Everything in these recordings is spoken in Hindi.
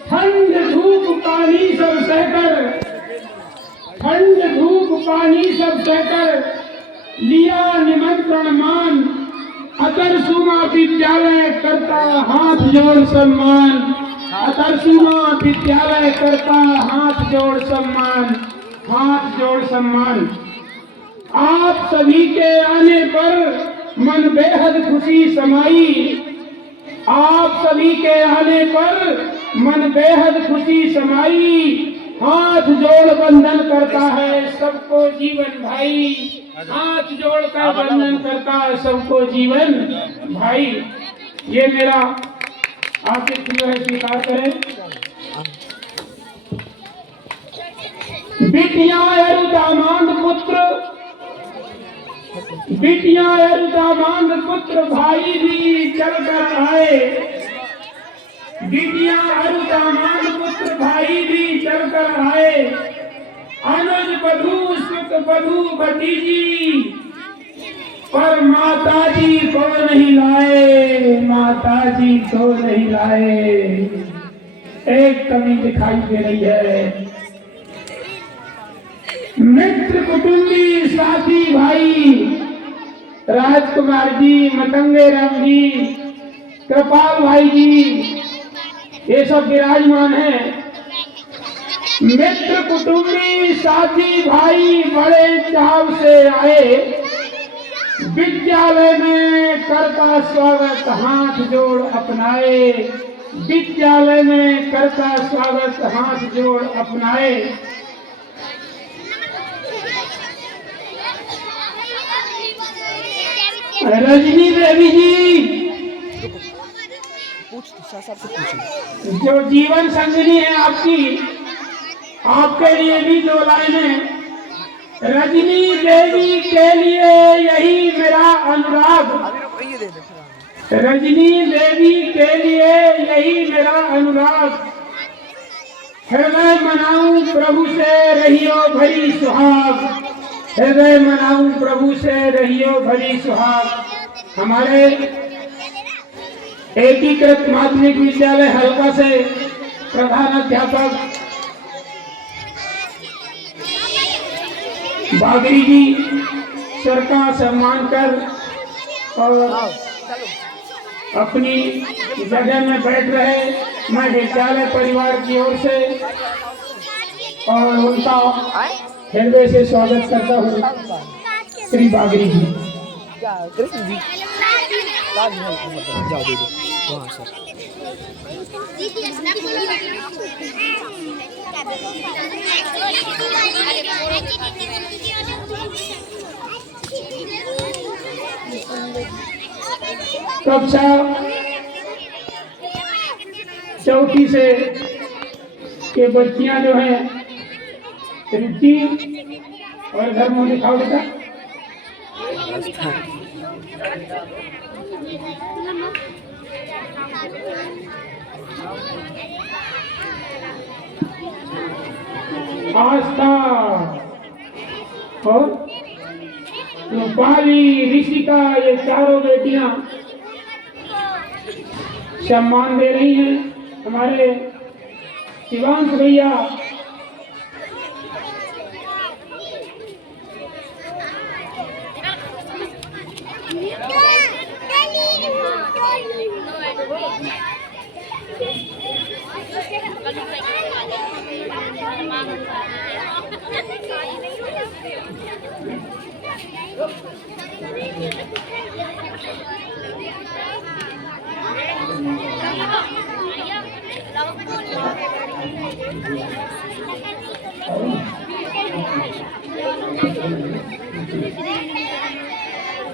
ठंड धूप पानी सब सहकर, ठंड धूप पानी सब सहकर लिया निमंत्रण मान, अतरसुमा विद्यालय करता हाथ जोड़ सम्मान, अतरसुमा विद्यालय करता हाथ जोड़ सम्मान, हाथ जोड़ सम्मान। आप सभी के आने पर मन बेहद खुशी समाई, आप सभी के आने पर मन बेहद खुशी समाई, हाथ जोड़ बंधन करता है सबको जीवन भाई, हाथ जोड़कर बंधन करता है सबको जीवन भाई। ये मेरा आपके जो है स्वीकार करें। बिटिया और दामाद पुत्र, बिटिया और दामाद पुत्र भाई भी चलकर आए, बिटिया और दामाद पुत्र भाई भी चलकर आए, अनुज बधू सुत बधू भतीजी, पर माताजी को नहीं लाए, माताजी को नहीं लाए। एक कमी दिखाई दे रही है। मित्र कुटुंबी साथी भाई राजकुमार जी, मतंगे राम जी, कृपाल भाई जी, ये सब विराजमान हैं। मित्र कुटुंबी साथी भाई बड़े चाव से आए, विद्यालय में करता स्वागत हाथ जोड़ अपनाए, विद्यालय में करता स्वागत हाथ जोड़ अपनाए। रजनी देवी जी जो जीवन संगिनी है आपकी, आपके लिए भी दो लाइनें। रजनी देवी के लिए यही मेरा अनुराग, रजनी देवी के लिए यही मेरा अनुराग, हृदय मनाऊं प्रभु से रहियो भरी सुहाग, हृदय मनाऊं प्रभु से रहियो भरी सुहाग। हमारे एकीकृत माध्यमिक विद्यालय हल्का से प्रधान अध्यापक बागरी जी सर का सम्मान कर और अपनी जगह में बैठ रहे, मैं विद्यालय परिवार की ओर से और उनका हृदय से स्वागत करता हूँ। श्री बागरी जी कक्षा चौथी से के बच्चियां जो हैं रुचि और घर में दिखाओ बेटा। आस्था और रूपाली, ऋषिका, ये चारों बेटियां सम्मान दे रही हैं। हमारे शिवांश भैया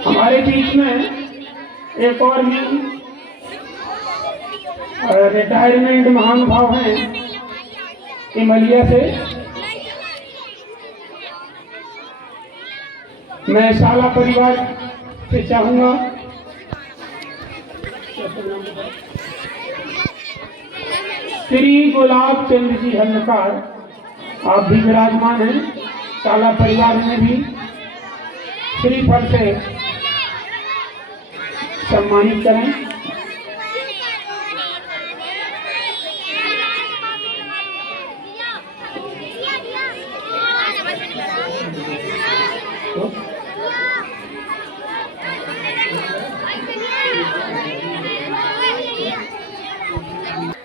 हमारे बीच में एक और भी रिटायरमेंट महानुभाव हैं इमलिया से। मैं शाला परिवार से चाहूंगा श्री गुलाब चंद्र जी हल्लकार, आप भी विराजमान हैं। शाला परिवार में भी श्रीफल से सम्मानित करें।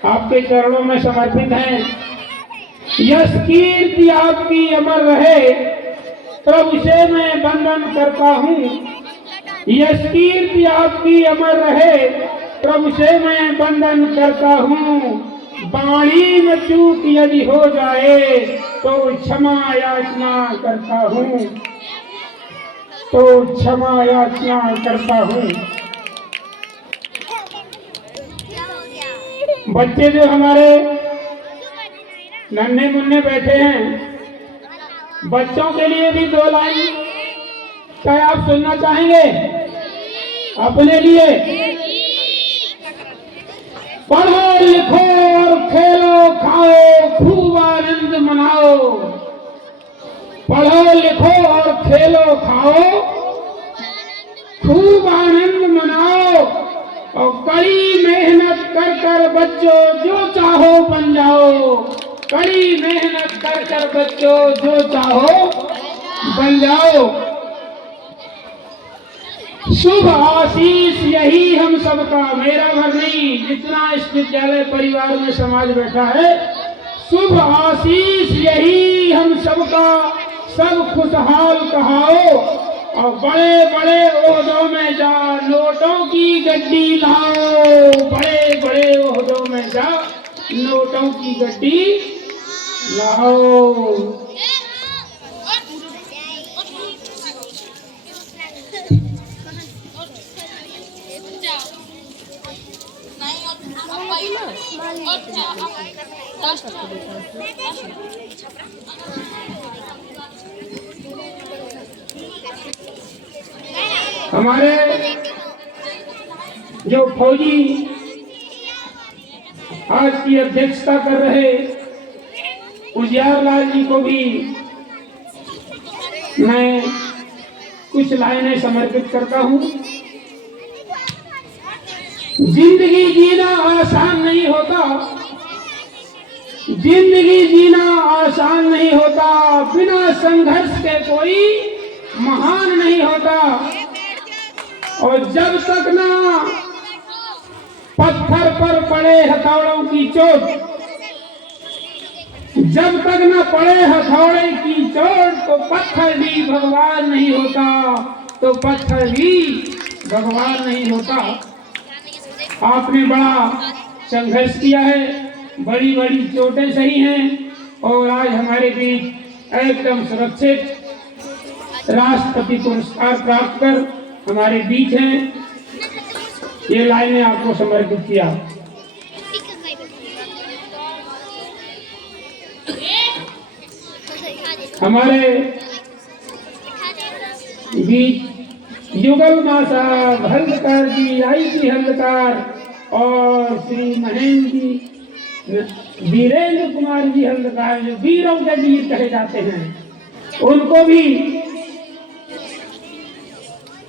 आपके चरणों में समर्पित हैं। यश कीर्ति आपकी अमर रहे, प्रभु से मैं वंदन करता हूँ। यश कीर्ति आपकी अमर रहे, प्रभु से मैं वंदन करता हूँ। वाणी में चूक यदि हो जाए तो क्षमा याचना करता हूँ, तो क्षमा याचना करता हूँ। बच्चे जो हमारे नन्हे मुन्ने बैठे हैं, बच्चों के लिए भी 2 लाइन क्या आप सुनना चाहेंगे अपने लिए? पढ़ो लिखो और खेलो खाओ, खूब आनंद मनाओ। पढ़ो लिखो और खेलो खाओ, खूब आनंद मनाओ। और कड़ी मेहनत कर कर बच्चों जो चाहो बन जाओ। कड़ी मेहनत कर कर बच्चों जो चाहो बन जाओ। शुभ आशीष यही हम सबका, मेरा भर नहीं, जितना इस विद्यालय परिवार में समाज बैठा है, शुभ आशीष यही हम सबका। सब खुशहाल कहाओ और बड़े बड़े ओहदों में जा नोटों की गड्डी लाओ। बड़े बड़े ओहदों में जा नोटों की गड्डी लाओ। हमारे जो फौजी आज की अध्यक्षता कर रहे उजियार लाल जी को भी मैं कुछ लाइनें समर्पित करता हूँ। जिंदगी जीना आसान नहीं होता, जिंदगी जीना आसान नहीं होता। बिना संघर्ष के कोई महान नहीं होता। और जब तक ना पत्थर पर पड़े हथौड़ों की चोट, जब तक न पड़े हथौड़े की चोट, तो पत्थर भी भगवान नहीं होता, तो पत्थर भी भगवान नहीं होता। आपने बड़ा संघर्ष किया है, बड़ी बड़ी चोटें सही हैं और आज हमारे बीच एकदम सुरक्षित राष्ट्रपति पुरस्कार प्राप्त कर हमारे बीच हैं। ये लाइनें आपको समर्पित किया। हमारे बीच युगल माँ साहब हल्दकार जी, आईसी हल्दकार, और श्री महेंद्र जी, वीरेंद्र कुमार जी हल्दकार, जो वीरों के वीर कहे जाते हैं, उनको भी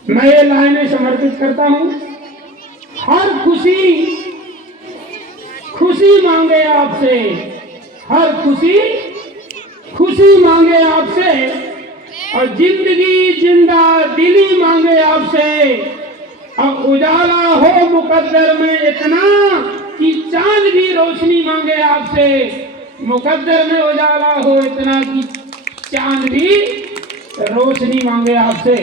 मैं ये लाइनें समर्पित करता हूँ। हर खुशी खुशी मांगे आपसे, हर खुशी खुशी मांगे आपसे, और जिंदगी जिंदा दिली मांगे आपसे। और उजाला हो मुकद्दर में इतना कि चांद भी रोशनी मांगे आपसे। मुकद्दर में उजाला हो इतना कि चांद भी रोशनी मांगे आपसे।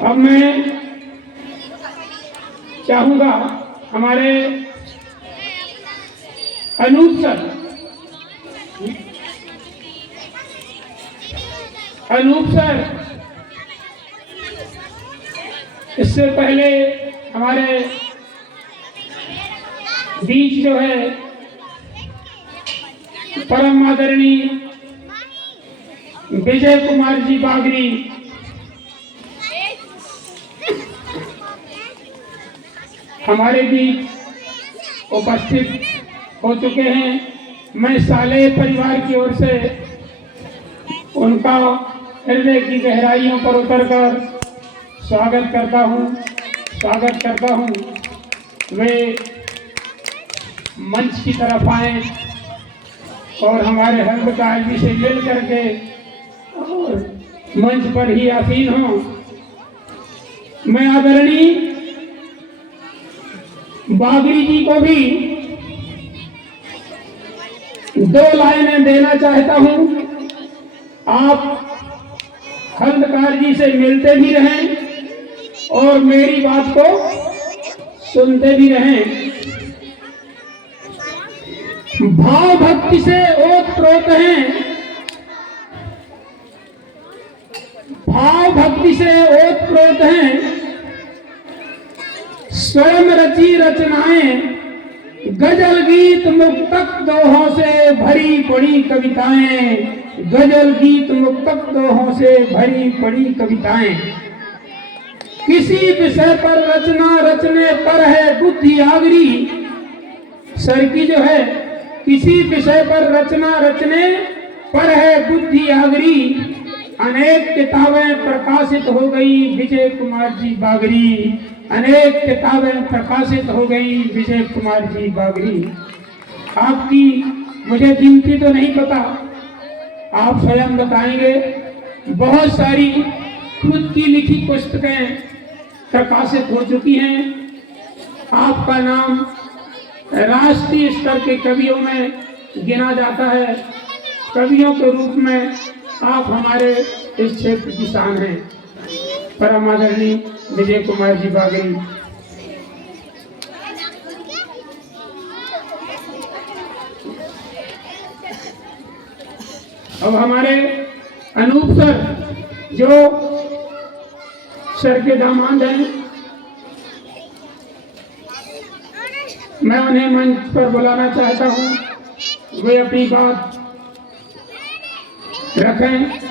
अब मैं चाहूंगा हमारे अनूप सर, इससे पहले हमारे बीच जो है परम आदरणीय विजय कुमार जी बागरी, हमारे बीच उपस्थित हो चुके हैं। मैं साले परिवार की ओर से उनका हृदय की गहराइयों पर उतरकर स्वागत करता हूँ। वे मंच की तरफ आए और हमारे हल्दकार जी से मिल करके और मंच पर ही आसीन हो, मैं आदरणीय बागरी जी को भी 2 लाइनें देना चाहता हूं। आप खंडकार जी से मिलते भी रहें और मेरी बात को सुनते भी रहें। भाव भक्ति से ओतप्रोत हैं, भाव भक्ति से ओतप्रोत हैं, स्वयं रची रचनाएं, गजल गीत मुक्तक दोहों से भरी पड़ी कविताएं, गजल गीत मुक्तक दोहों से भरी पड़ी कविताएं। किसी विषय पर रचना रचने पर है बुद्धि आगरी। सर की जो है, किसी विषय पर रचना रचने पर है बुद्धि आगरी। अनेक किताबें प्रकाशित हो गई विजय कुमार जी बागरी, अनेक किताबें प्रकाशित हो गई विजय कुमार जी बागरी। आपकी मुझे गिनती तो नहीं पता, आप स्वयं बताएंगे। बहुत सारी खुद की लिखी पुस्तकें प्रकाशित हो चुकी हैं। आपका नाम राष्ट्रीय स्तर के कवियों में गिना जाता है। कवियों के रूप में आप हमारे इस क्षेत्र की शान हैं। परम आदरणीय विजय कुमार जी बागरी। अब हमारे अनूप सर जो सर के दामाद हैं, मैं उन्हें मंच पर बुलाना चाहता हूं। वे अपनी बात रखें।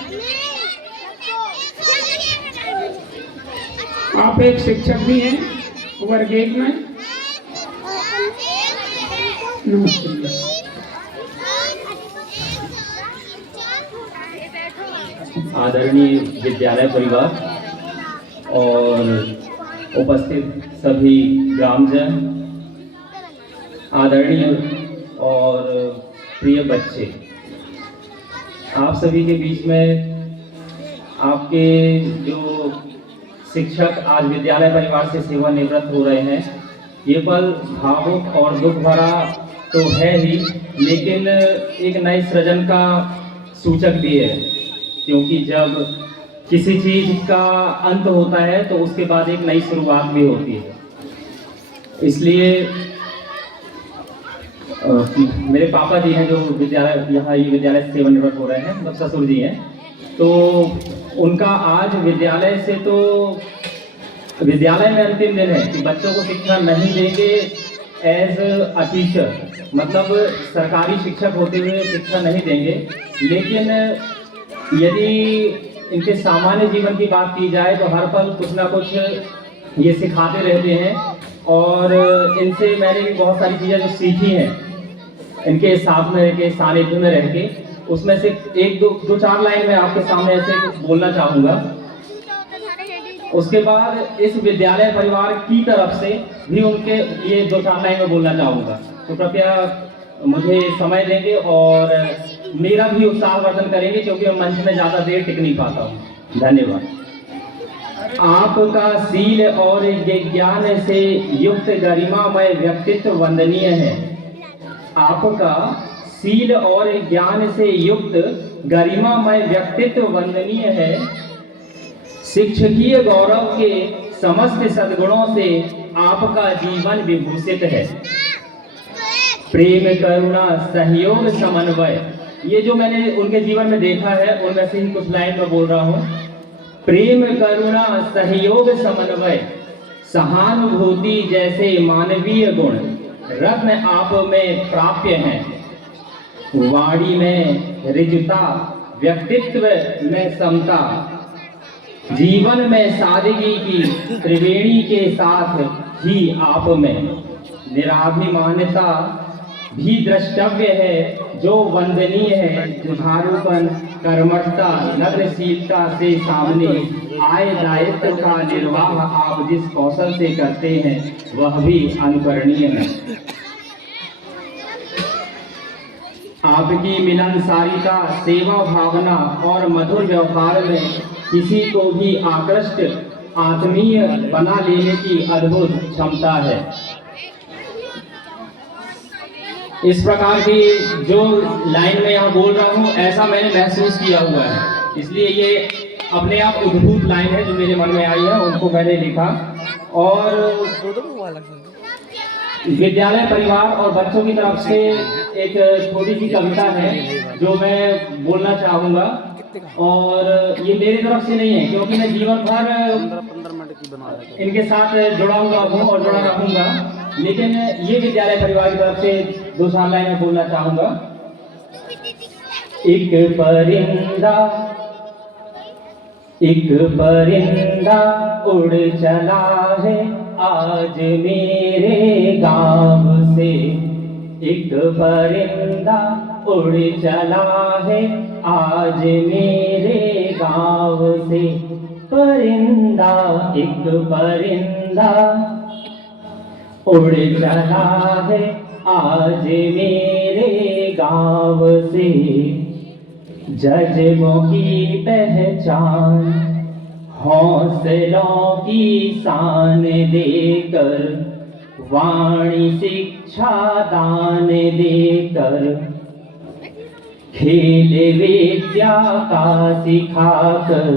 आप एक शिक्षक भी हैं वर्ग 1 में। नमस्ते। आदरणीय विद्यालय परिवार और उपस्थित सभी ग्रामजन, आदरणीय और प्रिय बच्चे, आप सभी के बीच में आपके जो शिक्षक आज विद्यालय परिवार से सेवानिवृत्त हो रहे हैं, ये पल भावुक और दुख भरा तो है ही, लेकिन एक नए सृजन का सूचक भी है। क्योंकि जब किसी चीज़ का अंत होता है तो उसके बाद एक नई शुरुआत भी होती है। इसलिए मेरे पापा जी हैं जो विद्यालय यहाँ ये विद्यालय से सेवानिवृत्त हो रहे हैं, मतलब ससुर जी हैं, तो उनका आज विद्यालय से तो विद्यालय में अंतिम दिन है कि बच्चों को शिक्षा नहीं देंगे एज अ टीचर, मतलब सरकारी शिक्षक होते हुए शिक्षा नहीं देंगे। लेकिन यदि इनके सामान्य जीवन की बात की जाए तो हर पल कुछ ना कुछ ये सिखाते रहते हैं और इनसे मैंने भी बहुत सारी चीज़ें जो सीखी हैं इनके साथ में रह के, सानिध्य में रह के, उसमें से एक दो चार लाइन में आपके सामने ऐसे कुछ बोलना चाहूँगा। उसके बाद इस विद्यालय परिवार की तरफ से भी उनके ये 2-4 लाइन में बोलना चाहूँगा, तो कृपया मुझे समय देंगे और मेरा भी उत्साहवर्धन करेंगे, क्योंकि मैं मंच में ज़्यादा देर टिक नहीं पाता हूँ। धन्यवाद। आपका शील और ज्ञान से युक्त गरिमामय व्यक्तित्व वंदनीय है। आपका शील और ज्ञान से युक्त गरिमामय व्यक्तित्व वंदनीय है। शिक्षकीय गौरव के समस्त सद्गुणों से आपका जीवन विभूषित है। प्रेम, करुणा, सहयोग, समन्वय, ये जो मैंने उनके जीवन में देखा है उनमें से ही कुछ लाइन में बोल रहा हूँ। प्रेम, करुणा, सहयोग, समन्वय, सहानुभूति जैसे मानवीय गुण रत्न आप में प्राप्य हैं। वाणी में ऋजुता, व्यक्तित्व में समता, जीवन में सादगी की त्रिवेणी के साथ ही आप में निराभिमानता भी द्रष्टव्य है, जो वंदनीय है। जुझारूपन, कर्मठता, नम्रशीलता से सामने आय दायित्व का निर्वाह आप जिस कौशल से करते हैं वह भी अनुकरणीय है। आपकी मिलनसारिता, सेवा भावना और मधुर व्यवहार में किसी को भी आकृष्ट आत्मीय बना लेने की अद्भुत क्षमता है। इस प्रकार की जो लाइन में यहाँ बोल रहा हूँ, ऐसा मैंने महसूस किया हुआ है, इसलिए ये अपने आप उद्भूत लाइन है जो मेरे मन में आई है, उनको मैंने लिखा। और विद्यालय, परिवार और बच्चों की तरफ से एक छोटी सी कविता है जो मैं बोलना चाहूँगा। और ये मेरी तरफ से नहीं है, क्योंकि मैं जीवन भर इनके साथ जुड़ा हुआ हूँ और जुड़ा रहूँगा, लेकिन ये विद्यालय परिवार की तरफ से 2-4 लाइन में बोलना चाहूँगा। एक परिंदा उड़ चला है आज मेरे गाँव से। एक परिंदा उड़ चला है आज मेरे गाँव से। परिंदा, एक परिंदा उड़ चला है आज मेरे गाँव से। जज्बों की पहचान, हौसलों की शान देकर, वाणी शिक्षा दान देकर, खेल विद्या का सिखाकर,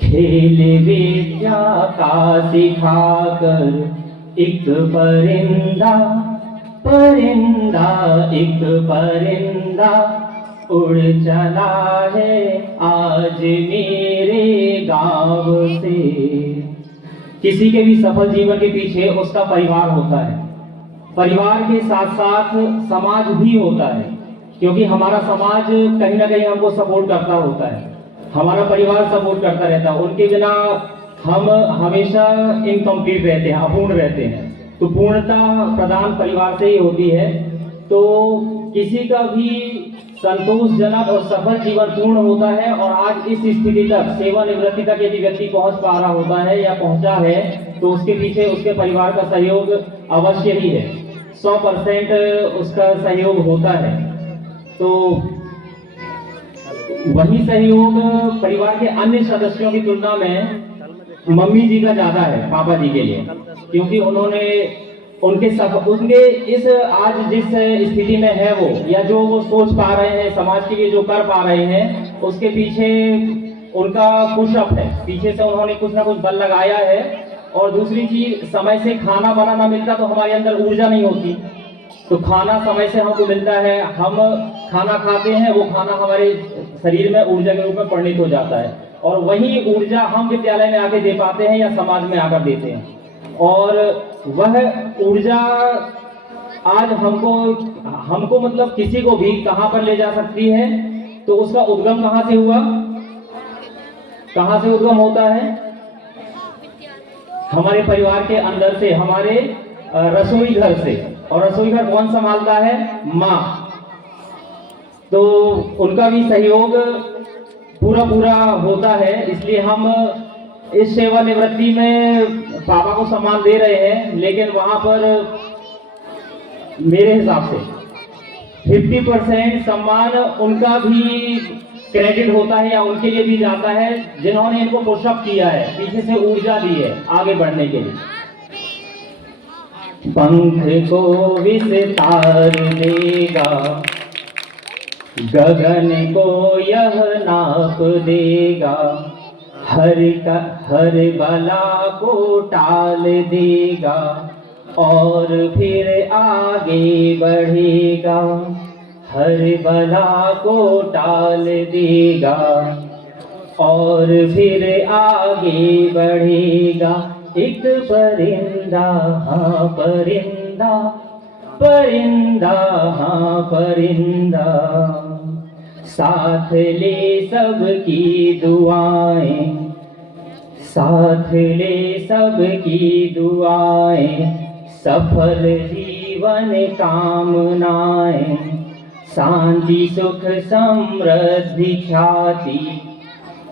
खेल विद्या का सिखाकर, एक परिंदा, परिंदा, एक परिंदा उड़ चला है आज मेरे गाँव से। किसी के भी सफल जीवन के पीछे उसका परिवार होता है। परिवार के साथ साथ समाज भी होता है, क्योंकि हमारा समाज कहीं ना कहीं हमको सपोर्ट करता होता है, हमारा परिवार सपोर्ट करता रहता है। उनके बिना हम हमेशा इनकम्प्लीट रहते हैं, अपूर्ण रहते हैं। तो पूर्णता प्रदान परिवार से ही होती है। तो किसी का भी संतोषजनक और सफल जीवन पूर्ण होता है, और आज इस स्थिति तक, सेवानिवृत्ति तक यदि व्यक्ति पहुंच पा रहा होता है या पहुंचा है, तो उसके पीछे उसके परिवार का सहयोग अवश्य ही है। 100% उसका सहयोग होता है। तो वही सहयोग परिवार के अन्य सदस्यों की तुलना में मम्मी जी का ज्यादा है, पापा जी के लिए, क्योंकि उन्होंने उनके इस आज जिस स्थिति में है वो, या जो वो सोच पा रहे हैं, समाज के लिए जो कर पा रहे हैं, उसके पीछे उनका पुशअप है, पीछे से उन्होंने कुछ ना कुछ बल लगाया है। और दूसरी चीज, समय से खाना बनाना मिलता तो हमारे अंदर ऊर्जा नहीं होती। तो खाना समय से हमको मिलता है, हम खाना खाते हैं, वो खाना हमारे शरीर में ऊर्जा के रूप में परिणित हो जाता है, और वही ऊर्जा हम विद्यालय में आके दे पाते हैं या समाज में आकर देते हैं। और वह ऊर्जा आज हमको मतलब किसी को भी कहां पर ले जा सकती है। तो उसका उद्गम कहां से हुआ, कहां से उद्गम होता है? हमारे परिवार के अंदर से, हमारे रसोई घर से। और रसोई घर कौन संभालता है? माँ। तो उनका भी सहयोग पूरा होता है। इसलिए हम इस सेवानिवृत्ति में पापा को सम्मान दे रहे हैं, लेकिन वहां पर मेरे हिसाब से 50% सम्मान उनका भी क्रेडिट होता है, या उनके लिए भी जाता है जिन्होंने इनको पुशअप किया है, पीछे से ऊर्जा दी है आगे बढ़ने के लिए। पंख को विस्तार देगा, गगन को यह नाप देगा, हर बला को टाल देगा, और फिर आगे बढ़ेगा। हर बला को टाल देगा और फिर आगे बढ़ेगा। एक परिंदा, हाँ परिंदा, परिंदा, हाँ परिंदा, साथ ले सबकी दुआएं, साथ ले सबकी दुआएं, सफल जीवन कामनाएं, शांति सुख समृद्धि ख्याति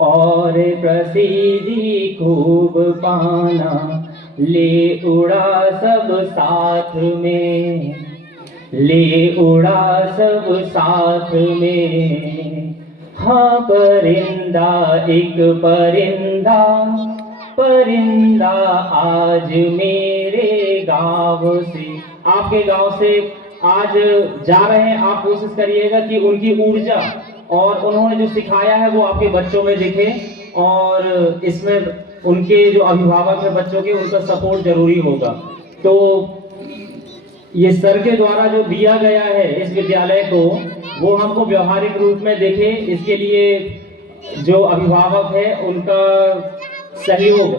और प्रसिद्धि खूब पाना, ले उड़ा सब साथ में, ले उड़ा सब साथ में, हाँ परिंदा एक परिंदा, परिंदा आज मेरे गांव से, आपके गांव से आज जा रहे हैं। आप कोशिश करिएगा कि उनकी ऊर्जा और उन्होंने जो सिखाया है वो आपके बच्चों में दिखे, और इसमें उनके जो अभिभावक हैं बच्चों के, उनका सपोर्ट जरूरी होगा। तो ये सर के द्वारा जो दिया गया है इस विद्यालय को, वो हमको व्यवहारिक रूप में देखे, इसके लिए जो अभिभावक है उनका सहयोग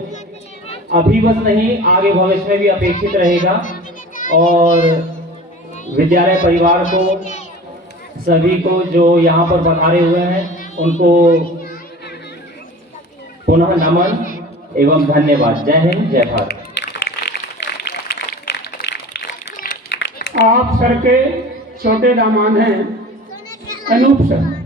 अभी बस नहीं, आगे भविष्य में भी अपेक्षित रहेगा। और विद्यालय परिवार को, सभी को जो यहाँ पर पधारे हुए हैं, उनको पुनः नमन एवं धन्यवाद। जय हिंद, जय भारत। आप सर के छोटे दामाद हैं अनूप सर।